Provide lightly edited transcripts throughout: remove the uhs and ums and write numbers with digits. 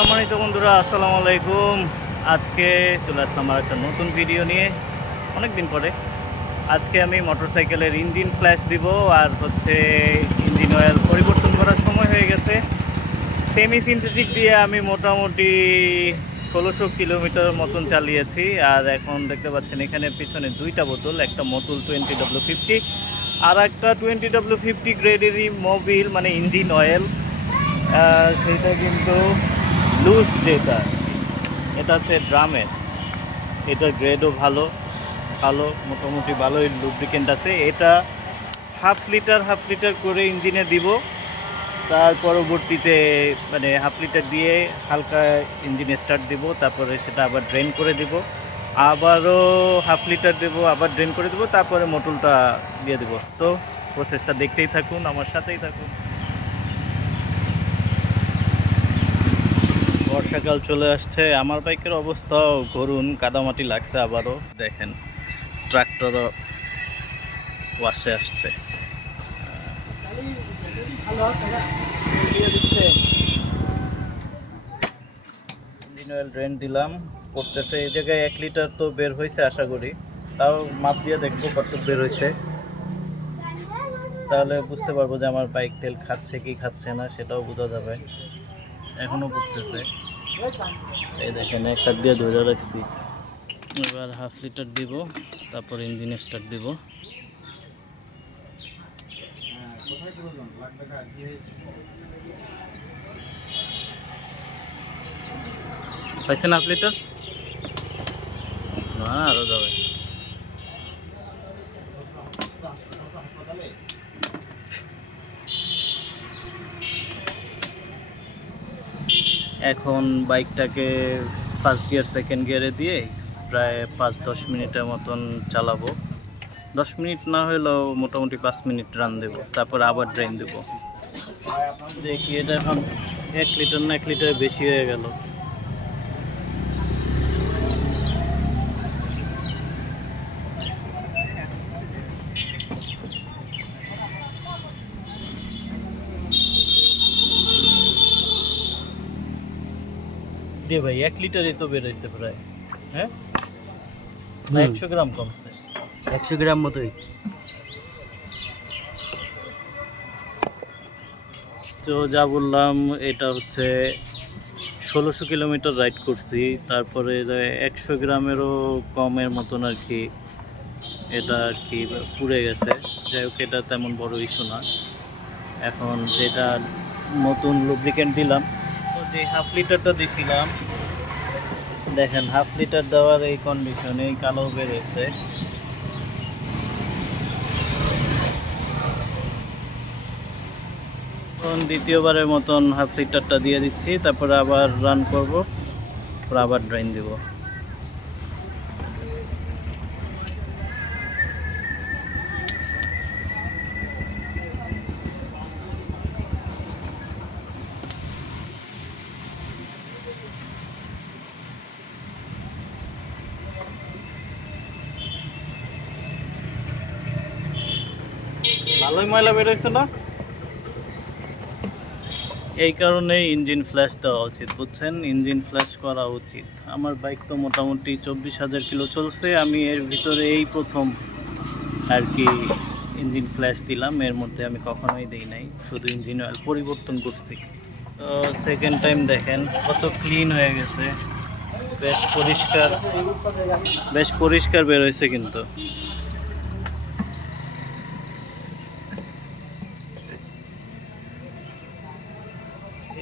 সম্মানিত বন্ধুরা, আসসালামু আলাইকুম। আজকে চলে আসলাম আমার একটা নতুন ভিডিও নিয়ে অনেক দিন পরে। আজকে আমি মোটরসাইকেলের ইঞ্জিন ফ্ল্যাশ দিব, আর ইঞ্জিন অয়েল পরিবর্তন করার সময় হয়ে গেছে। সেমি সিনথেটিক দিয়ে আমি মোটামুটি 1600 কিলোমিটার মতন চালিয়েছি। আর এখন দেখতে পাচ্ছেন এখানে পিছনে দুইটা বোতল, একটা মতুল 20W50 আর একটা 20W50 গ্রেডেরই মোবিল, মানে ইঞ্জিন অয়েল। সেইটা কিন্তু লুজ, যেটা এটা হচ্ছে ড্রামের। এটার গ্রেডও ভালো ভালো মোটামুটি ভালোই লুব্রিকেন্ট আছে। এটা হাফ লিটার করে ইঞ্জিনে দিব। তার পরবর্তীতে মানে হাফ লিটার দিয়ে হালকা ইঞ্জিনে স্টার্ট দিব, তারপরে সেটা আবার ড্রেন করে দিব, আবারও হাফ লিটার দেবো, আবার ড্রেন করে দেবো, তারপরে মোটরটা দিয়ে দেবো। তো প্রসেসটা দেখতেই থাকুন, আমার সাথেই থাকুন। বর্ষাকাল চলে আসছে, আমার বাইকের অবস্থাও করুন, কাদামাটি লাগছে। আবারও দেখেন ট্রাক্টরও ওয়াশে আসছে, ইঞ্জিন অয়েল ড্রেন দিলাম, করতেছে। এই জায়গায় 1 লিটার তো বের হয়েছে আশা করি, তাও মাপ দিয়ে দেখবো কত বের হয়েছে, তাহলে বুঝতে পারবো যে আমার বাইক তেল খাচ্ছে কি খাচ্ছে না, সেটাও বোঝা যাবে। এখনও করতেছে, এই দেখেন একটা দিয়ে ধরে রাখছি। এবার হাফ লিটার দিব, তারপর ইঞ্জিন স্টার্ট দিব। পাইছেন হাফ লিটার? না, আরও যাবে। এখন বাইকটাকে ফার্স্ট গিয়ার সেকেন্ড গিয়ারে দিয়ে প্রায় 5-10 মিনিটের মতন চালাবো। 10 মিনিট না হলেও মোটামুটি 5 মিনিট রান দেবো, তারপর আবার ড্রেন দেবো। দেখি এটা এখন 1 লিটার না 1 লিটারের বেশি হয়ে গেল। দে ভাই, 1 লিটারই তো বেরোইছে প্রায়। হ্যাঁ, 100 গ্রাম কমছে, 100 গ্রাম মতোই। তো যা বললাম, এটা 1600 কিলোমিটার রাইড করছি, তারপরে 100 গ্রামেরও কমের মতন আর কি এটা আর কি পুড়ে গেছে। যাই হোক, এটা তেমন বড় ইস্যু না। এখন যেটা নতুন লুব্রিকেন্ট দিলাম, তো যে হাফ লিটারটা দিছিলাম, দেখেন হাফ লিটার দেওয়ার এই কন্ডিশনে কালো বেরিয়েছে। এখন দ্বিতীয়বারের মতন হাফ লিটারটা দিয়ে দিচ্ছি, তারপরে আবার রান করব, তারপর আবার ড্রেন দিব। ভালোই ময়লা বেরোইছে না? এই কারণেই ইঞ্জিন ফ্ল্যাশ দেওয়া উচিত, বুঝছেন? ইঞ্জিন ফ্ল্যাশ করা উচিত। আমার বাইক তো মোটামুটি 24,000 কিলো চলছে, আমি এর ভিতরে এই প্রথম আর কি ইঞ্জিন ফ্ল্যাশ দিলাম। এর মধ্যে আমি কখনোই দিই নাই, শুধু ইঞ্জিন অয়েল পরিবর্তন করছি। তো সেকেন্ড টাইম দেখেন কত ক্লিন হয়ে গেছে, বেশ পরিষ্কার বের হয়েছে। কিন্তু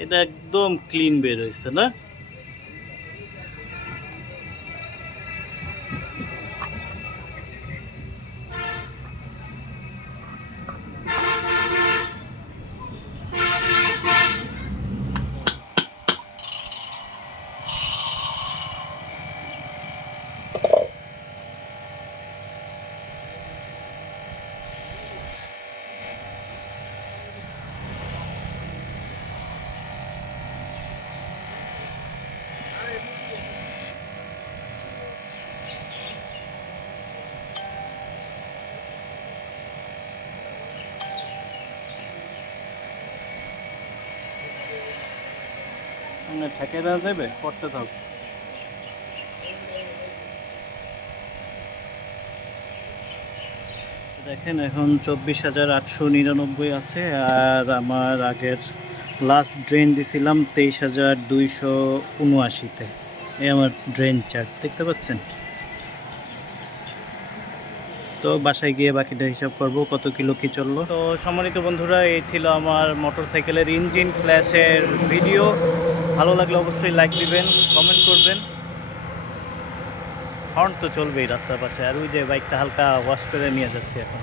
এটা একদম ক্লিন বের হয়েছে না? ঠেকে দেওয়া যাবে, করতে থাক। দেখেন এখন 24,899 আছে, আর আমার আগের লাস্ট ড্রেন দিছিলাম 23,279-তে। এই আমার ড্রেন চার্ট দেখতে পাচ্ছেন। তো বাসায় গিয়ে বাকিটা হিসাব করব কত কিলো কি চললো। তো সম্মানিত বন্ধুরা, এই ছিল আমার মোটরসাইকেলের ইঞ্জিন ফ্ল্যাশের ভিডিও। ভালো লাগলে অবশ্যই লাইক দিবেন, কমেন্ট করবেন। হর্ন তো চলবেই রাস্তার পাশে, আর ওই যে বাইকটা হালকা ওয়াশ করে নিয়ে যাচ্ছে এখন।